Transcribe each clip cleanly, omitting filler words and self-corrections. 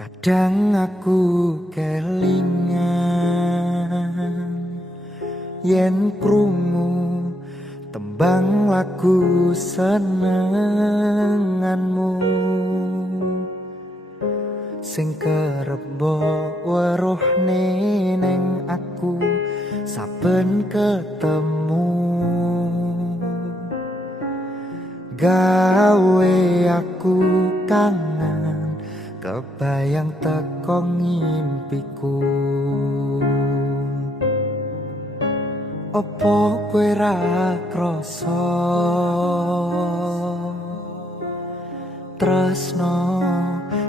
Kadang aku kelingan yen krungu tembang lagu senenganmu sing kerep weruh ning aku saben ketemu gawe aku kangen kebayang teko ngimpiku. Opo kowe ra krasa tresno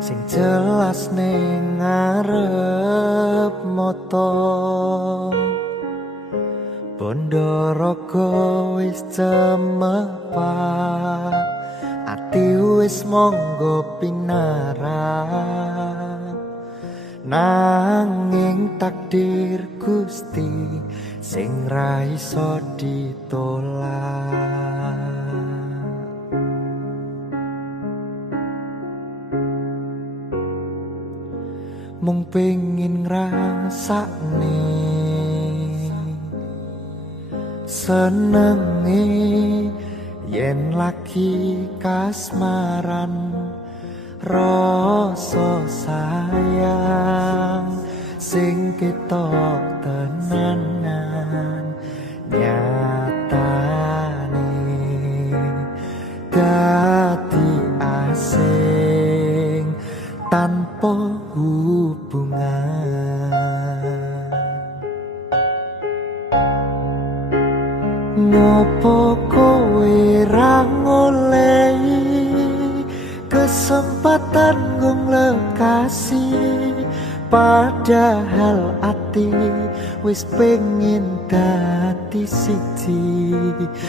sing jelas ning ngarep mata bondo raga wis cemepak ati wis monggo pinarak nanging takdir Gusti sing ra iso ditolak. Mung pengin ngrasakne senenge yen lagi kasmaran rasa sayang sing ketok tenanan nyatane dadi asing tanpa hubungan. Ngopo kowe ra ngolehi kesempatan nggung lekasi padahal ati wis pengin dadi siji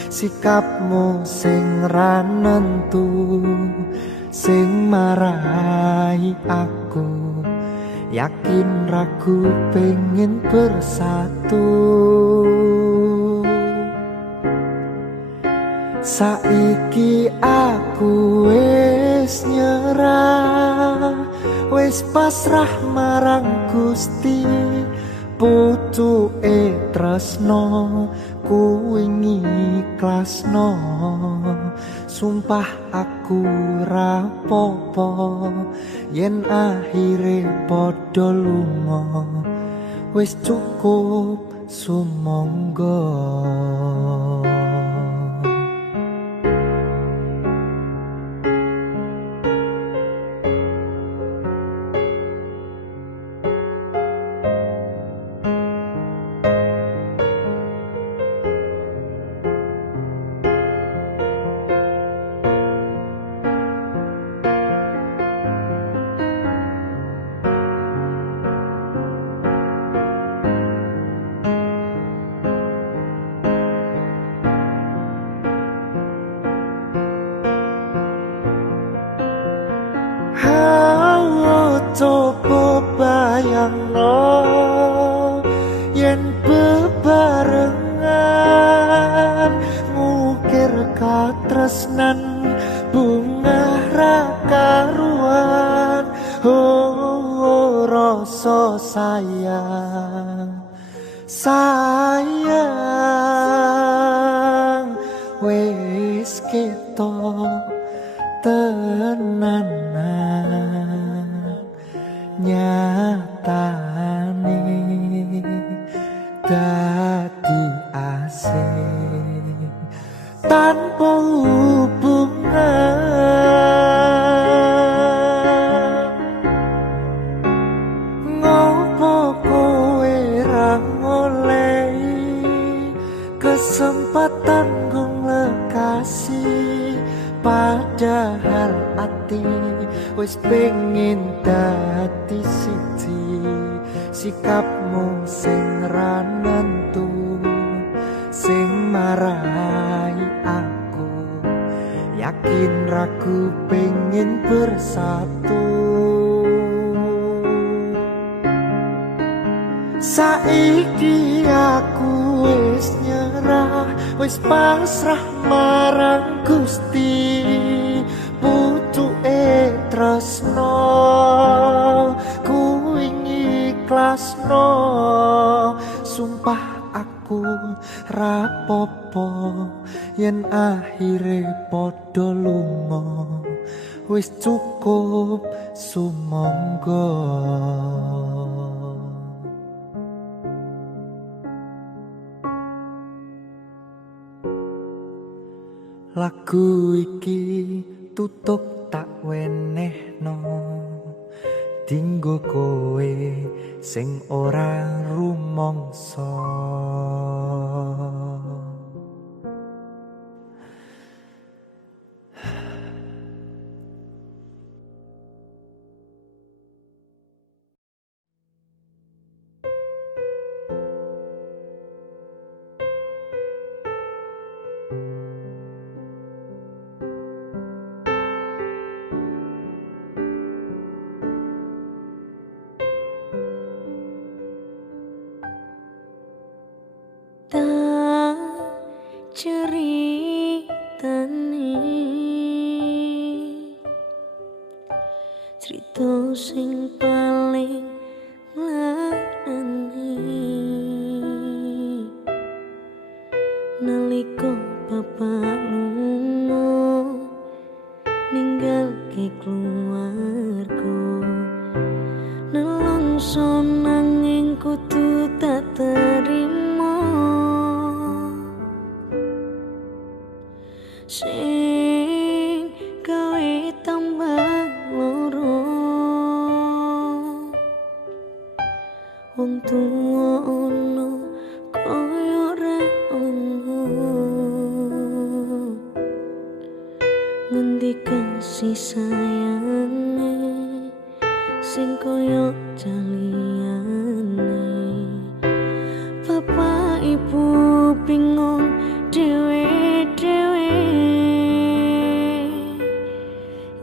sikapmu sing ra nentu sing marai aku yakin ragu pengen bersatu. Saiki aku wis nyerah wis pasrah marang Gusti putuke tresno kuwi ngiklasno sumpah aku ra popo yen akhire padha lunga wis cukup sumangga. Coba bayangno yen bebarengan ngukir katresnan bunga ra karuan rasa sayang sayang wis ketok tenanan nyatane dadi asing tanpa hubungan. Ngopo kowe ra ngolehi kesempatan nggung lekasi padahal ati wis pengin dadi siji sikapmu sing ra nentu sing marai aku yakin ragu pengen bersatu. Saiki aku wis nyerah wis pasrah marang Gusti putuke tresno tresno. Sumpah aku rapopo yen akhire padha lunga. Wis cukup sumangga. Lagu iki tutup tak wenehno dinggo kowe sing ora rumangsa. Tak ceritane cerita sing paling nglarani nalika bapak lunga ninggalke keluarga nelongso nanging kudu tak terima sing gawe tambah loro wong tuwa ono kaya ora ono ngendi kasih sayange sing kaya jaliyane bapak ibu bingung dhewe-dhewe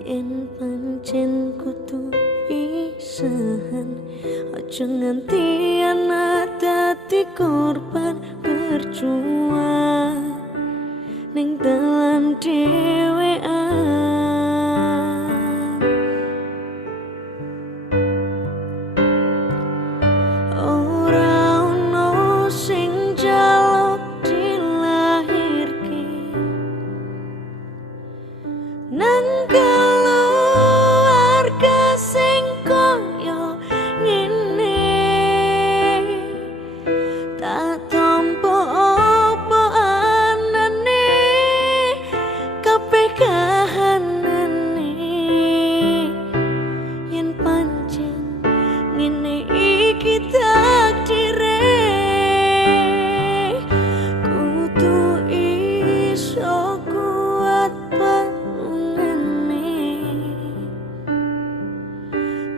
yen pancen kudu pisahan aja nganti anak dadi korban berjuang ning dalan dhewean. Ora ono sing njaluk dilahirke nang keluarga sing kaya ngene tak tampa apa anane kabeh kahanane yen pancen ngene iki takdire kudu iso kuat bangunane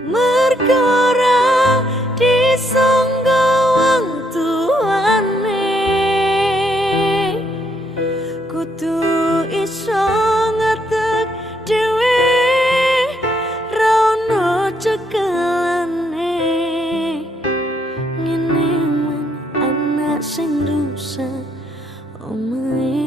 mergo ora disangga wong tuane kudu iso ngetek dhewe ra ono cekelane ngene men anak sing rusak omahe.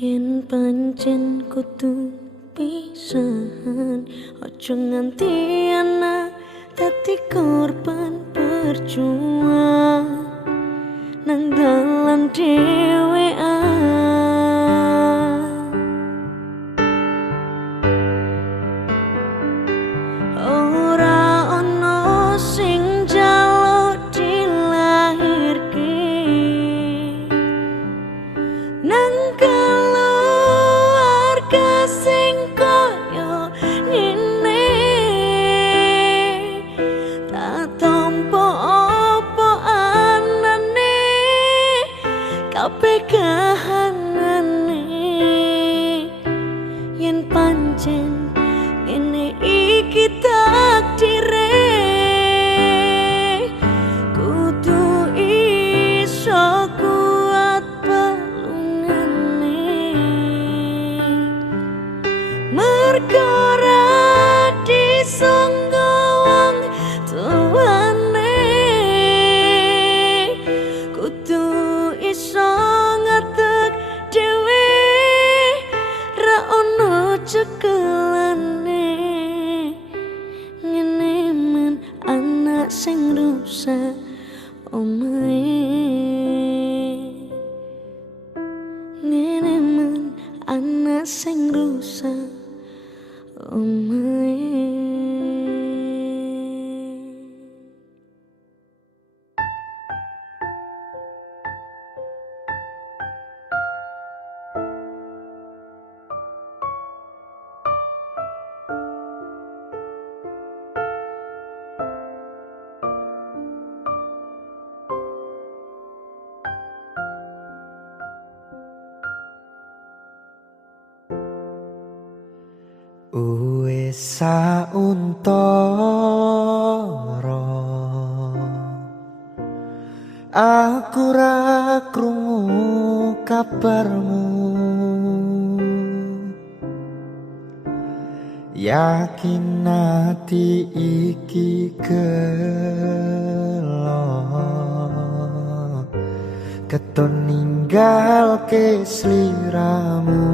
Yen pancen kudu pisahan aja nganti anak dadi korban berjuang nang dalan dhewean. Ora ono sing njaluk dilahirke nang keluarga sing kaya ngene tak tampa apa anane kabeh rusak omahe. Ngene men ana sing rusak omahe. Wis sauntara aku ra krungu kabarmu, yakin ati iki gelo keton ninggalke sliramu.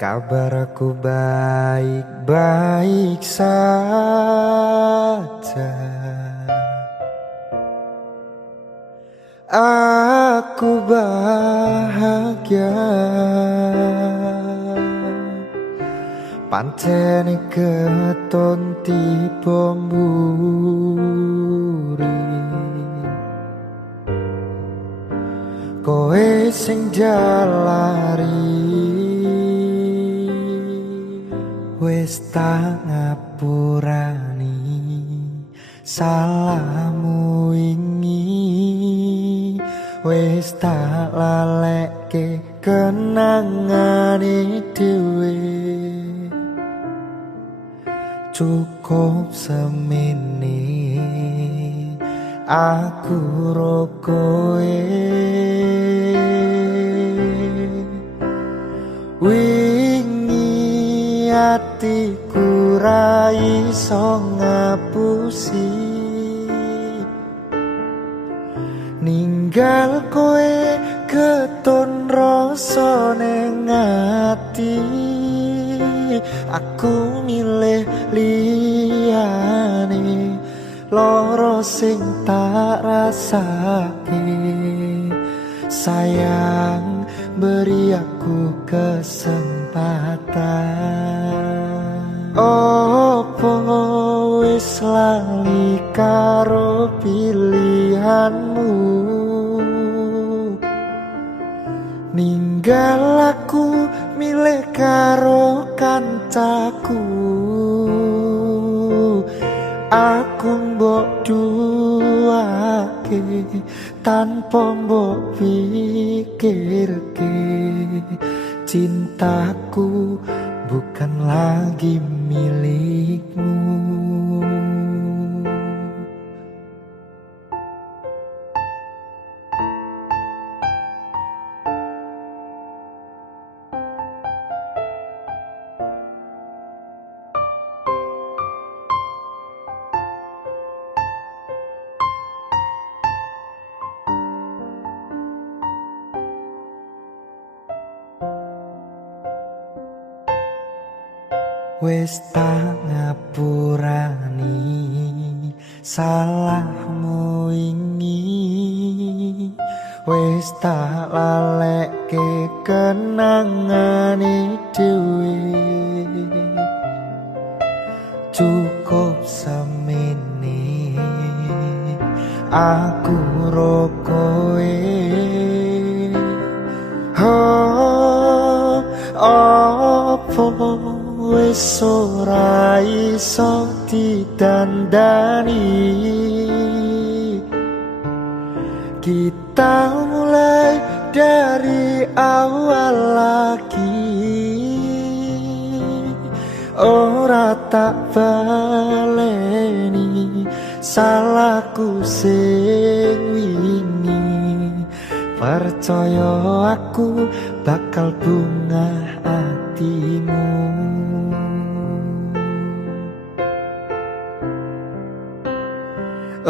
Kabar aku baik-baik saja. Aku bahagia. Pancene keton tiba mburi, kowe sing jalari. Wis tak ngapurani salahmu wingi, wis tak lalekke kenangane dhewe. Cukup semene aku ro kowe, atiku ra iso ngapusi ninggal kowe keton rasa ning ati. Aku milih liyane loro sing tak rasake. Sayang, beri aku kesempatan. Opo wis lali karo pilihanmu, ninggal aku milih karo kancaku. Aku mbok duake tanpa mbok pikirke. Cintaku bukan lagi milikmu. Wis tak ngapurani salahmu wingi, wis tak lalekke kenangane dhewe. Cukup semene aku ro kowe. Opo wis ora iso ditandani. Kita mulai dari awal lagi. Ora tak baleni salahku sing wingi. Percaya aku bakal bungah hatimu.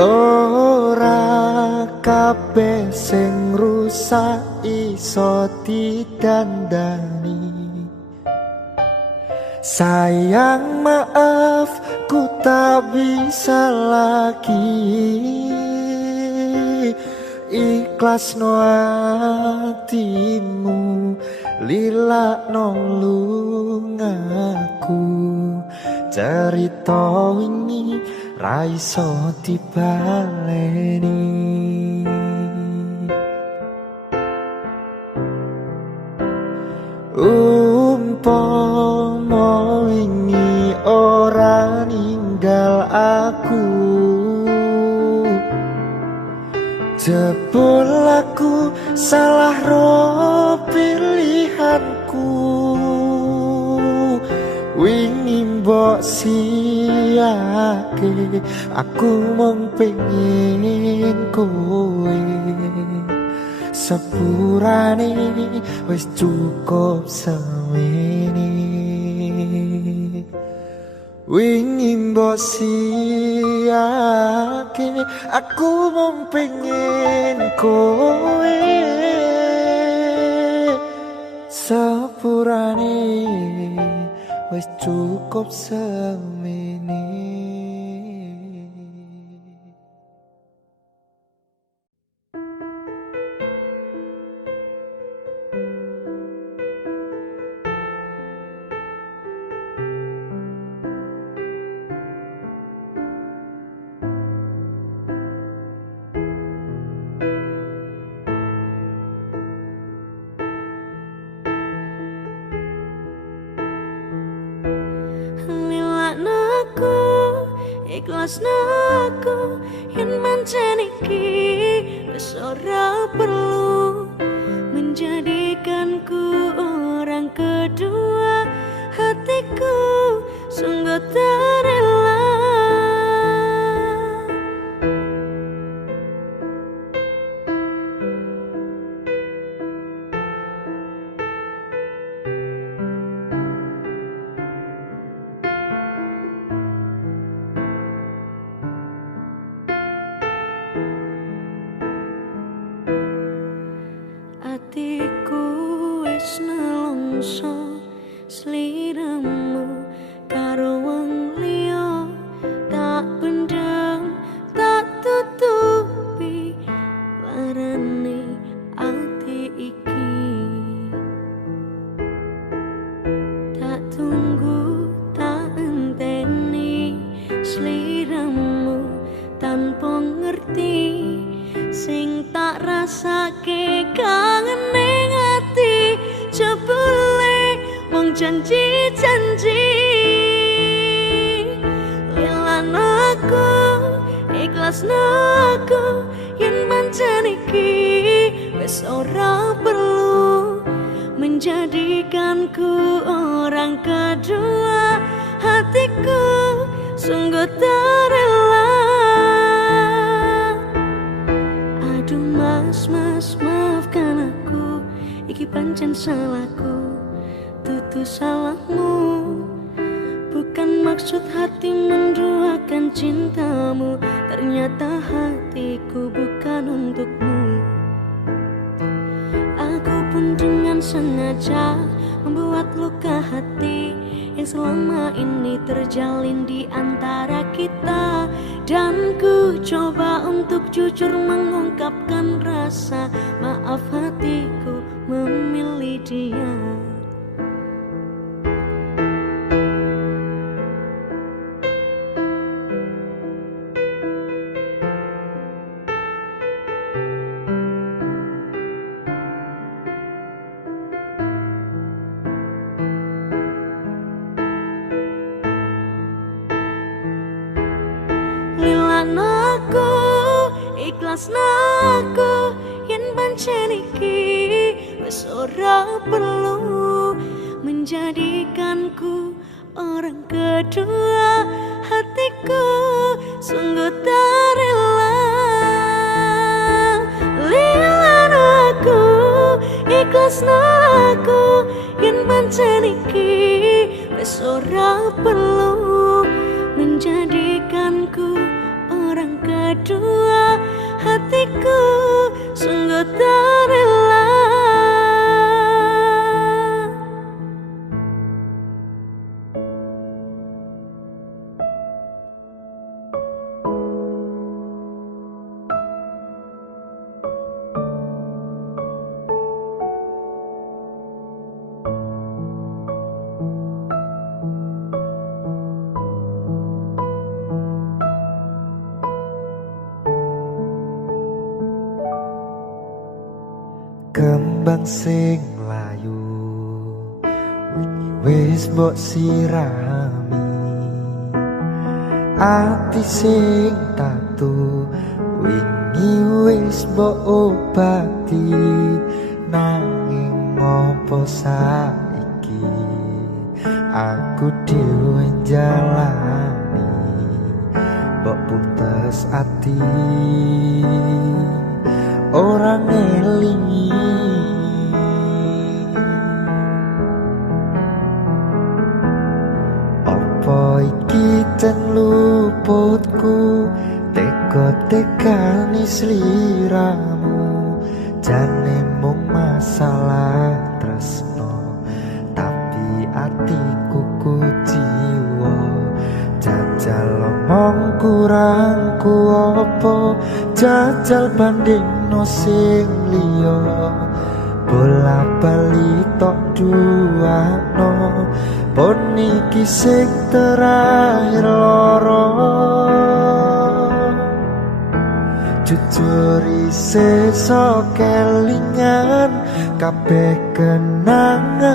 Ora kabeh sing rusak iso ditandani. Sayang maaf ku tak bisa lagi ikhlas no hatimu, lila no lungaku. Cerita ini raiso dibaleni. Umpama wingi ora ninggal aku, jebul aku salah ro pilihanku. Wingi mbok siake, aku mung pengen kowe. Sepurane wis cukup semene. Wingi mbok siake, aku mung pengen kowe. Sepurane wis cukup semene. Ikhlas aku yen mancen iki wis ora perlu menjadikanku orang kedua. Hatiku sungguh tak rela. Atiku wis nelongso sliramu karo wong liya, tak pendam tak tutupi larane ati iki. Tak tunggu tak enteni sliramu tanpa ngerti sing tak rasake kangen ning ati. Jebule wong janji-janji lilan aku, ikhlas aku yen pancen iki wis ora perlu menjadikanku orang kedua. Hatiku sungguh tak rela. Mas, maafkan aku, iki pancen salahku, tutu salahmu. Bukan maksud hati menduakan cintamu, ternyata hatiku bukan untukmu. Aku pun dengan sengaja membuat luka hati yang selama ini terjalin di antara kita. Dan ku coba untuk jujur mengungkapkan rasa maaf hatiku memilih dia. Lilan aku, ikhlas aku yen pancen iki wis ora perlu menjadikanku orang kedua. Hatiku sungguh tak rela. Lilan aku, ikhlas aku yen pancen iki wis ora perlu menjadikanku orang kedua. Hatiku sungguh tak rela. kembang sing layu wingi wis mbok sirami ati sing tatu wingi wis mbok obati nanging ngopo saiki aku dhewe jalani mbok puntes ati orang ngelingi apa iki jan luputku teka-tekani sliramu jane mung masalah tresno tapi atiku kuciwa jajal omong kurangku apa jajal bandingno sing liya bola bali tok duano pon iki sing terakhir loro jujur isih sok kelingan kabeh kenangan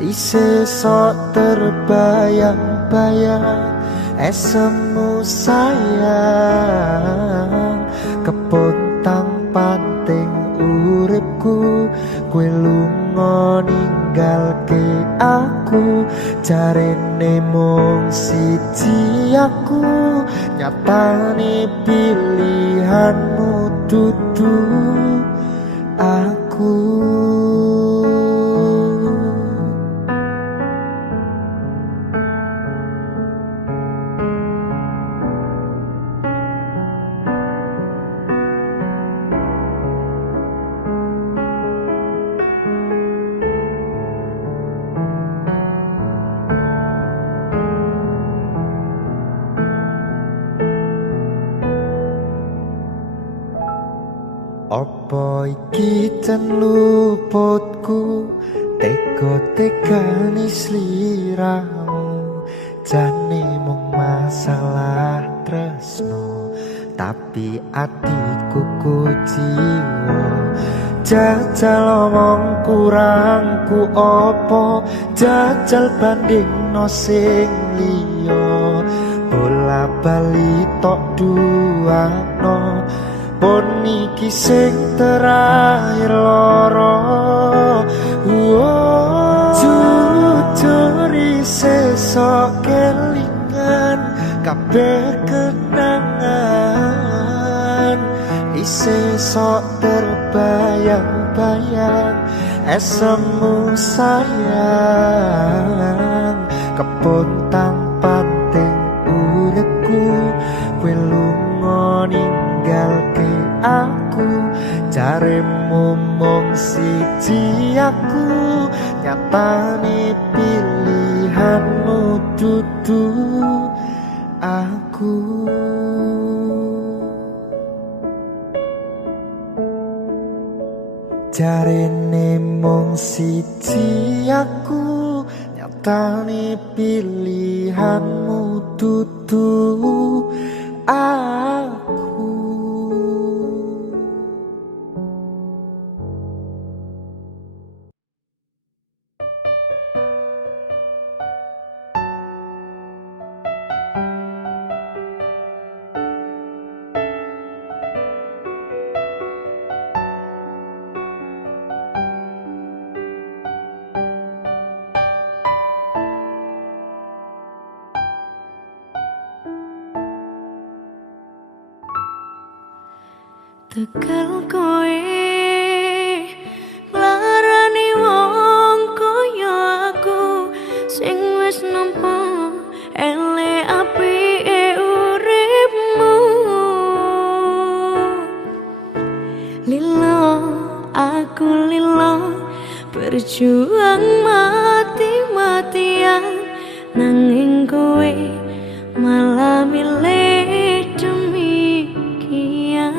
isih sok terbayang-bayang esemu sayang kepontang panting uripku kowe lunga ninggalke aku jarene mung siji aku nyatane pilihanmu dudu aku. Apa iki jan luputku teka-tekani sliramu jane mung masalah tresno tapi atiku kuciwa jajal omong kurangku apa jajal bandingno sing liya bola bali tok duano pon iki sing terakhir loro jujur isih sok kelingan kabeh kenangan isih sok terbayang-bayang esemu sayang kepontang panting uripku kowe lunga ninggalke aku jaremu mung siji aku nyatane pilihanmu dudu aku. Jarene mung siji aku nyatane pilihanmu dudu aku. Tegal kowe nglarani wong kaya aku sing wis nampa ele apike uripmu lilo aku lilo berjuang mati-matian nanging kowe malah milih demikian.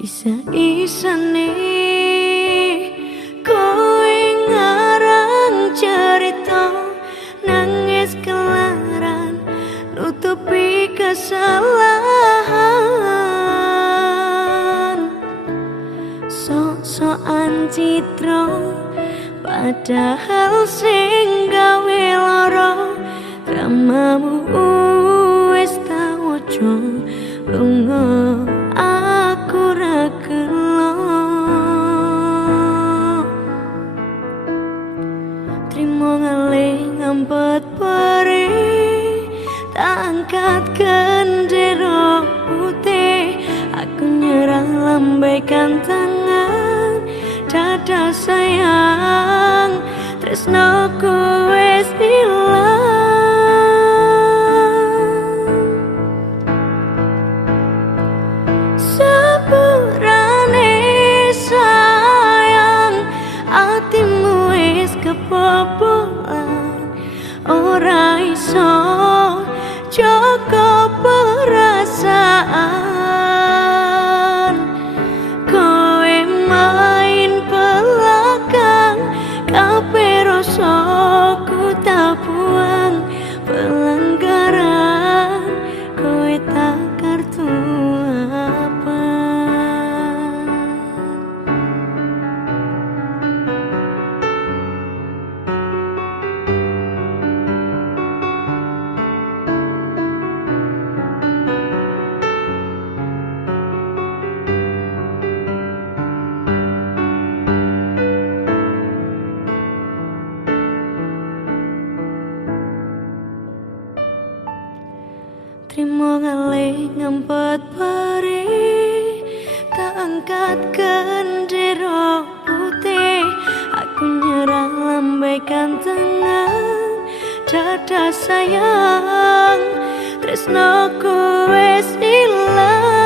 Isa-isane kowe ngarang cerita nangis kelaran nutupi kesalahan. Sok-sokan citra padahal sing gawe lara. Dramamu wis tak waca, lunga aku ra gelo. Trimo ngalih ngampet pare, tak angkat gendera putih. Aku nyerah lambaikan tangan, dada sayang, tresnoku wis ilang. Sepurane sayang, atimu wis kebobolan. Ora iso jaga perasaan. Kowe main belakang, kabeh rasaku tak buang. Pelanggaran kowe tak kartu apa. Trimo ngalih ngampet pare, tak angkat gendera putih. Aku nyerah lambaikan tangan, dada sayang, tresnoku wis ilang.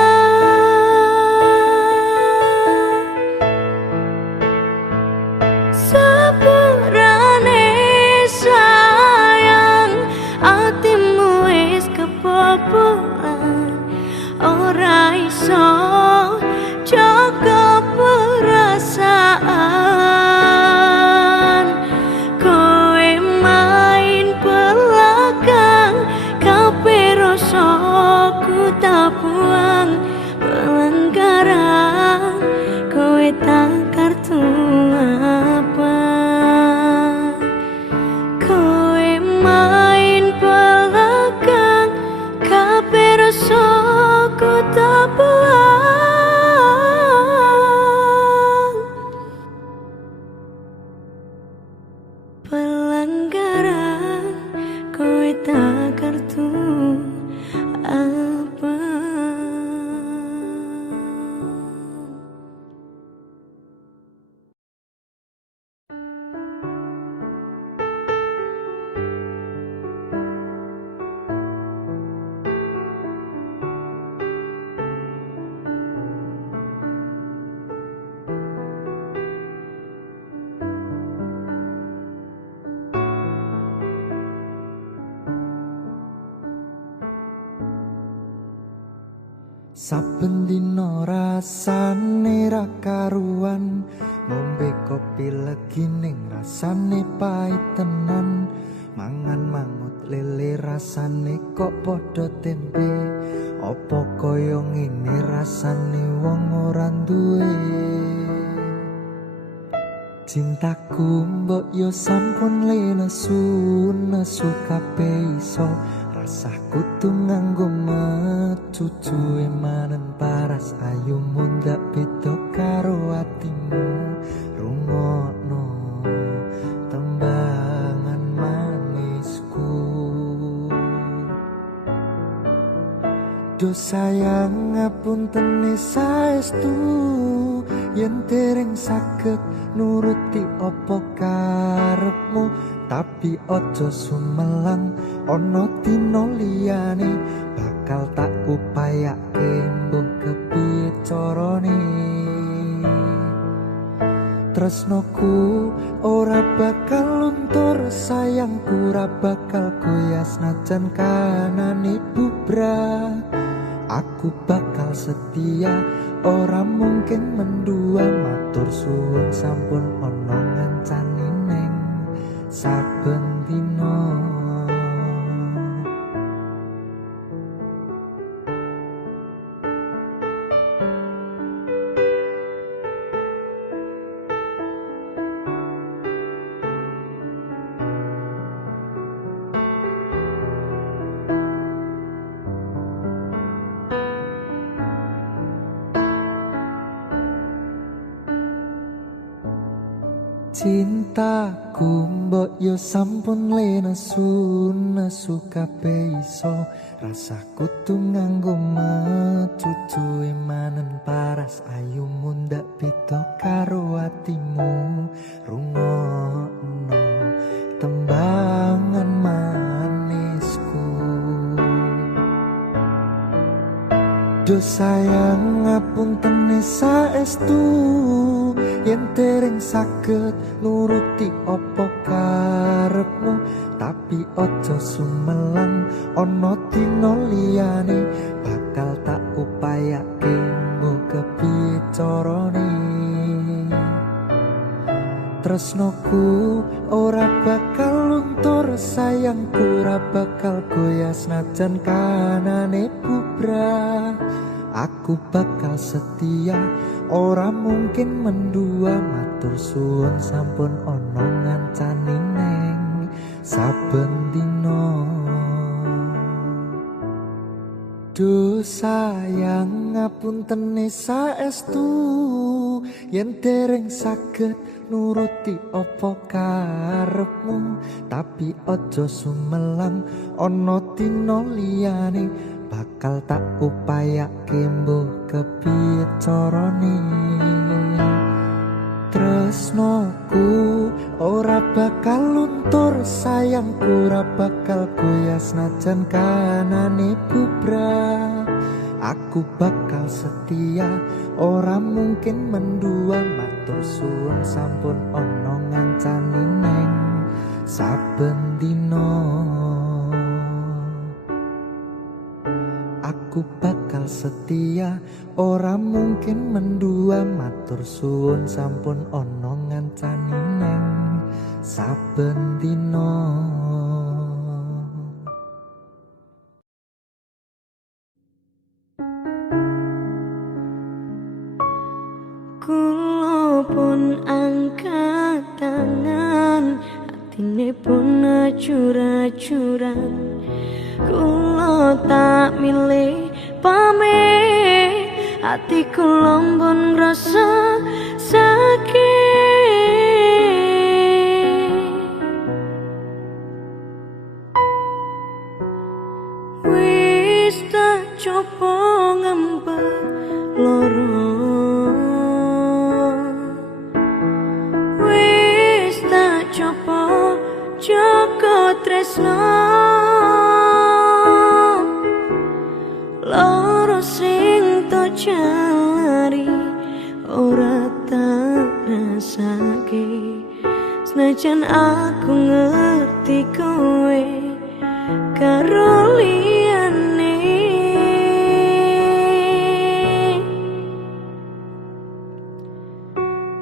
Sepurane sayang, atimu wis kebobolan. Ora iso jaga perasaan. Kowe main belakang, kabeh rasaku tak buang. Pelanggaran kowe tak kartu apa. Kowe main belakang, kabeh rasaku tak buang. Pelanggaran kowe tak kartu apa. Saben dina rasane ra karuan, ngombe kopi legi ning rasane pahit tenan. Mangan mangut lele rasane kok padha tempe. Apa kaya ngene rasane wong ora duwe. Cintaku mbok yo sampun nesu kabeh iso. Rasah kudu nganggo mecucu emanen paras ayu mundak beda karo atimu. Rungokno tembangan manisku. Do sayang ngapuntene saestu, yen dereng saged nuruti apa karepmu. Tapi ojo sumelang, ono dina liyane bakal tak upayake mbuh kepiye carane. Tresnoku ora bakal luntur, sayangku ora bakal goyah senajan kanane bubrah. Aku bakal setia, ora mungkin mendua. Matur suwun sampun ono ngancani neng saben dina. Cintaku mbok yo sampun le nesu kabeh iso rasaku tuh nganggo metutu emanen paras ayu mundak beda karo atimu rungokno tembangan manisku. Do sayang ngapunten saestu yen dereng saged nuruti apa karepmu, tapi ojo sumelang ana dina liyane bakal tak upayake nggo kepiye carane. Tresnoku ora bakal luntur, sayangku ora bakal goyah senajan kanane bubrah. Aku bakal setia, ora mungkin mendua, matur suwun sampun ana ngancani neng saben dina. Duh sayang ngapunten saestu yen dereng saged nuruti apa karepmu, tapi ojo sumelang ana dina liyane bakal tak upayake mbuh kepiye carane. Tresnoku ora bakal luntur, sayangku ora bakal goyah senajan kanane bubrah. Aku bakal setia, ora mungkin mendua, matur suwun sampun ana ngancani neng saben dina. Aku bakal setia, ora mungkin mendua, matur suwun sampun ana ngancani neng saben dina. Kulo pun angkat tangan, hatine pun acur-acuran. Kulo tak milih pamit, hatiku lombon ngrasa sakit. Wis tak coba ngempet loro, wis tak coba jaga tresno. Loro sing to jalari ora tak rasake, senajan aku ngerti kowe karo liyane.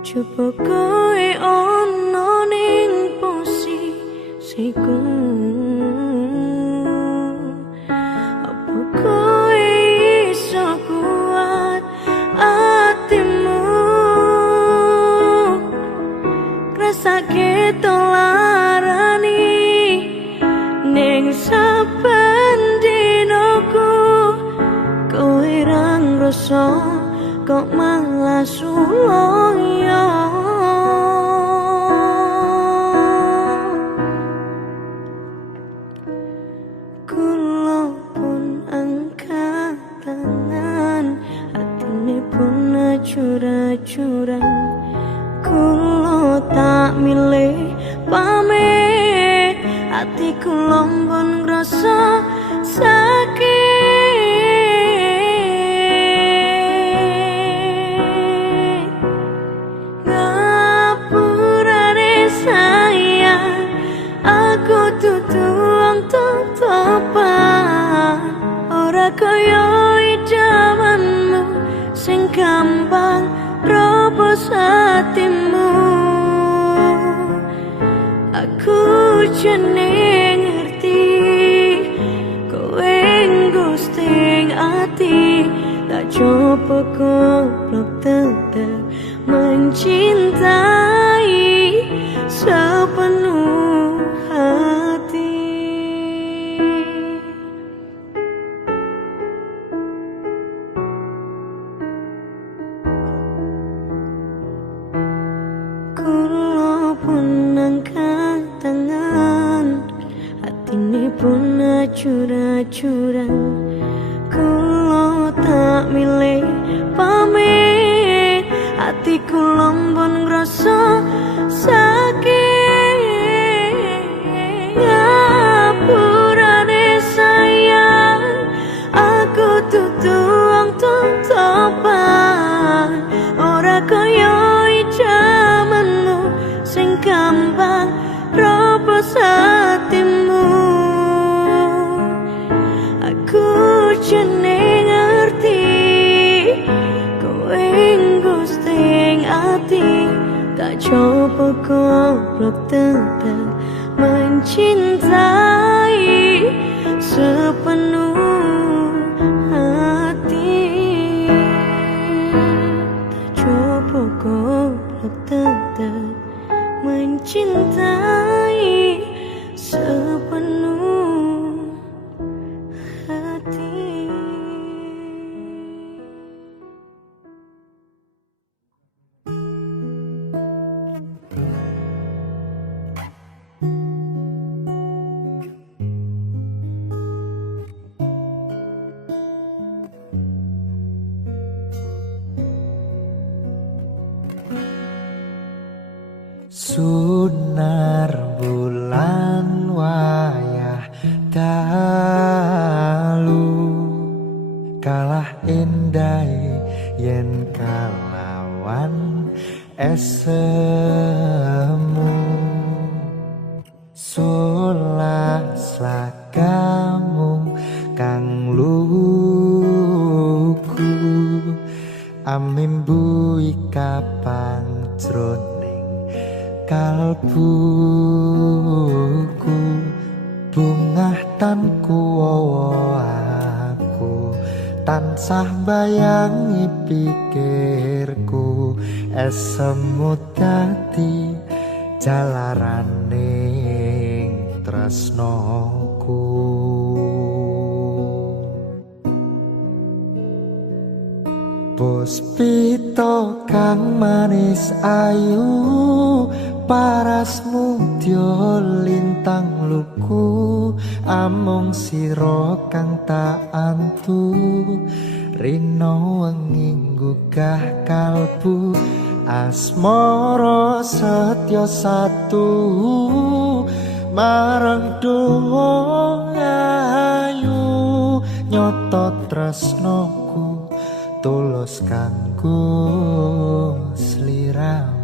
Coba kowe ono ning posisiku, apa kowe iso kuat atimu ngrasake tolarani ning saben dinoku. Kowe ra ngrasa kok malah suloyo. Kulo pun angkat tangan, hatine pun acur-acuran. Kulo tak milih pamit, hatiku lombon ngrasa sakit. Ngapurane sayang, aku dudu wong topan, ora kaya idamanmu sing gampang robos hatimu. Aku jeneng ngerti kowe ngusting ati, tak coba goblok tetep mencintai sepenuh hati. Kulo curang kulo tak milih pamit hatiku lombon ngrasa sakit ngapurane sayang aku tutu wong topan ora kaya jamanmu sing gampang robos hatimu aku jeneng ngerti kowe ngusting ati tak coba goblok tetap mencintai sepenuh hati tak coba goblok tetap mencintai sepenuh hati. Sunar bulan wayah dalu kalah indah yen kalawan esemu solas lagamu kang luku amimbu kapang jroning kalbuku bungah tanku aku tansah bayangi pikirku esemu dadi jalaraning tresnoku puspita kang manis ayu parasmu dio lintang luku amung sira kang tak antu rino wengi gugah kalbu asmara setya satu marang dowo ayu nyoto tresnoku tulus kanggo sliramu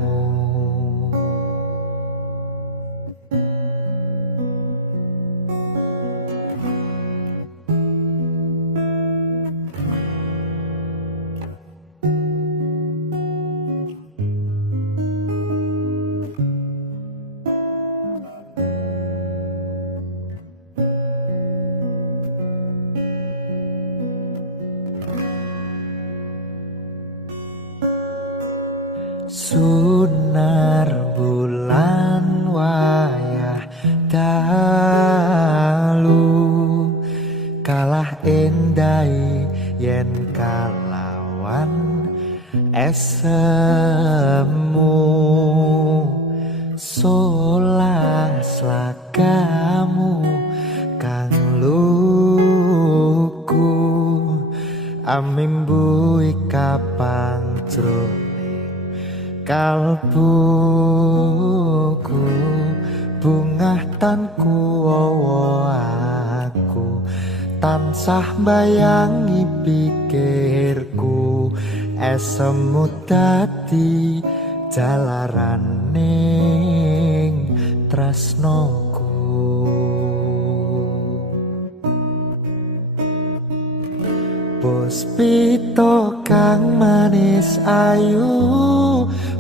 Sunar bulan wayah dalu kalah endai yen kalawan esemu solas lagamu kang luku amimbu kapang jroning kalbuku bungah tanku aku tansah bayangi pikirku esemu dadi jalaraning tresnoku puspita kang manis ayu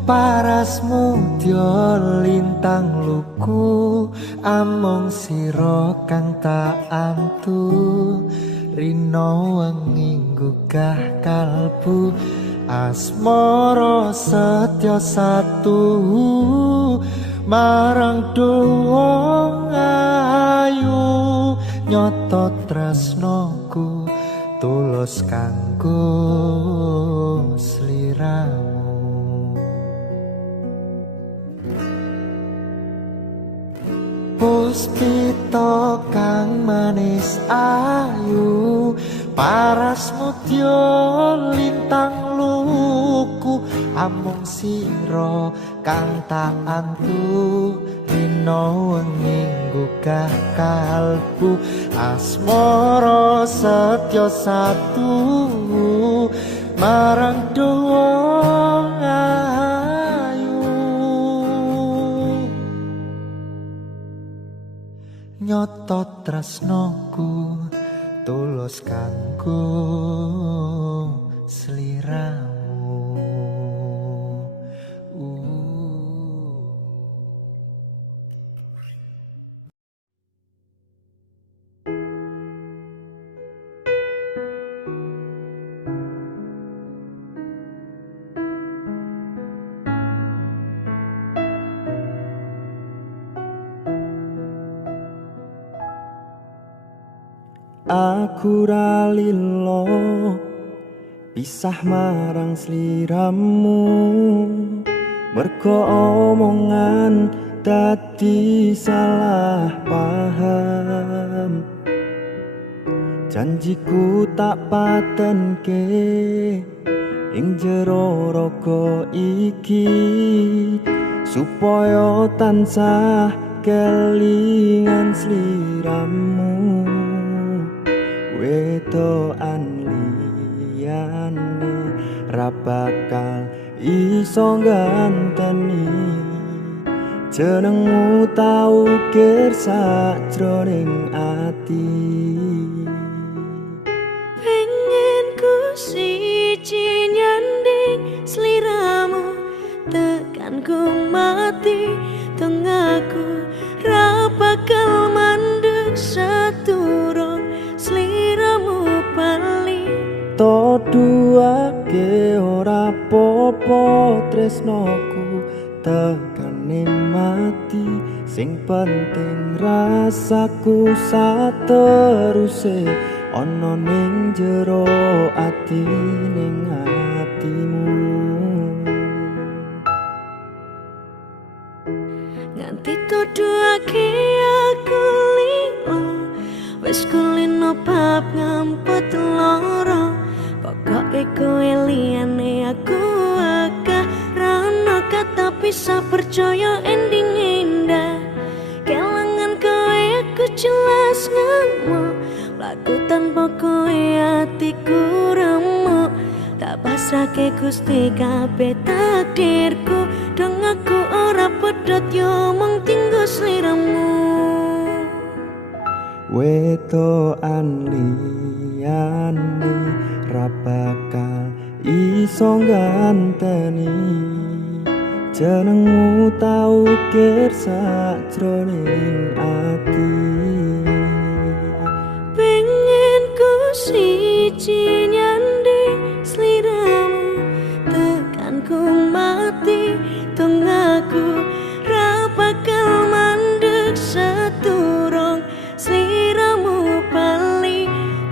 parasmu dio lintang luku among sira kang tak antu rino wengi gugah kalbu asmara setya satu marang dowo ayu nyoto tresnoku tulus kanggo sliramu Puspita kang manis ayu, paras mutya lintang luku, amung sira kang tak antu rino wengi gugah kalbu, asmara setya satu marang dawa ayu. Nyoto tresnoku tulus kanggo sliramu. Aku ralilo pisah marang sliramu, mergo omongan dadi salah paham. Janjiku tak patenke ing jero raga iki, supaya tansah kelingan sliramu. Wedokan liyane ra bakal iso ganteni, jenengmu tau ukir sajroning ati. Pengen ku siji nyanding sliramu, tekan ku mati tengahku, ra bakal mandeg saturung sliramu bali. Toduake ora popo tresnoku tekane mati, sing penting rasaku sateruse ana ning jero ati ning atimu. Nganti toduake aku limo, wis kulino bab ngampet loro, pokoke kowe liyane aku akeh rano kata bisa percaya ending indah. Kelangan kowe aku jelas ngamuk, laku tanpa kowe hatiku remuk, tak pasrahke Gusti kabeh takdirku, dong aku ora pedot yo mung tinggo sliramu. Wedokan liyane ra bakal iso ganteni, jenengmu tau ukir sajroning ati. Pengen ku siji nyanding sliramu, tekan ku mati tengahku, ra bakal mandeg saturung sliramu bali.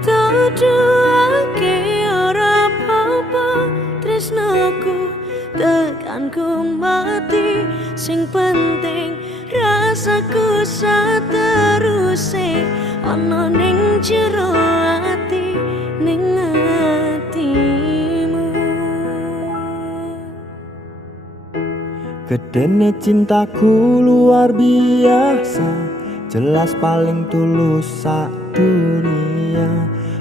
Toduake ora apa-apa tresnoku, tekan ku mati, sing penting rasaku sateruse ana ning jero ati ning atimu. Gedene cintaku luar biasa, jelas paling tulus sak dunia.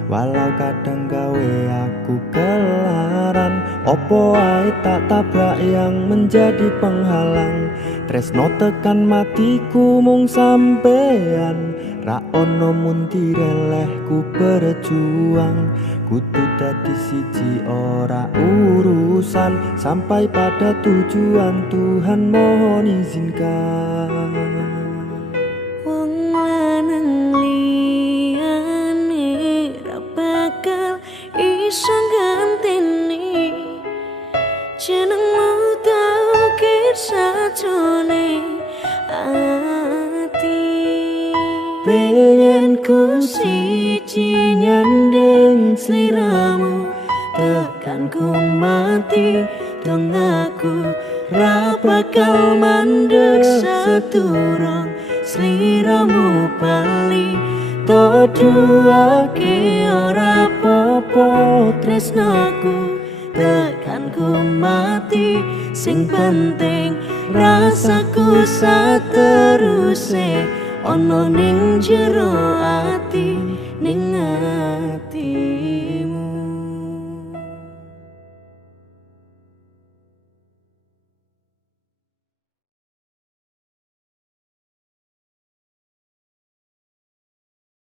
Walau kadang gawe aku kelaran, opo ae tak tabrak yang menjadi penghalang. Tresno tekan matiku mung sampean, ra ono munti relehku berjuang. Kudu dadi siji ora urusan, sampai pada tujuan Tuhan mohon izinkan. Wong lanang liyane ra bakal iso ganteni, jenengmu tau ukir sajroning ati. Pengen ku siji nyandeng sliramu, tekan ku mati tengahku, ra bakal mandeg saturung sliramu bali. Toduake ora popo tresnaku, tekanku mati. Sing penting rasaku sateruse ono ning jero ati, ning ati.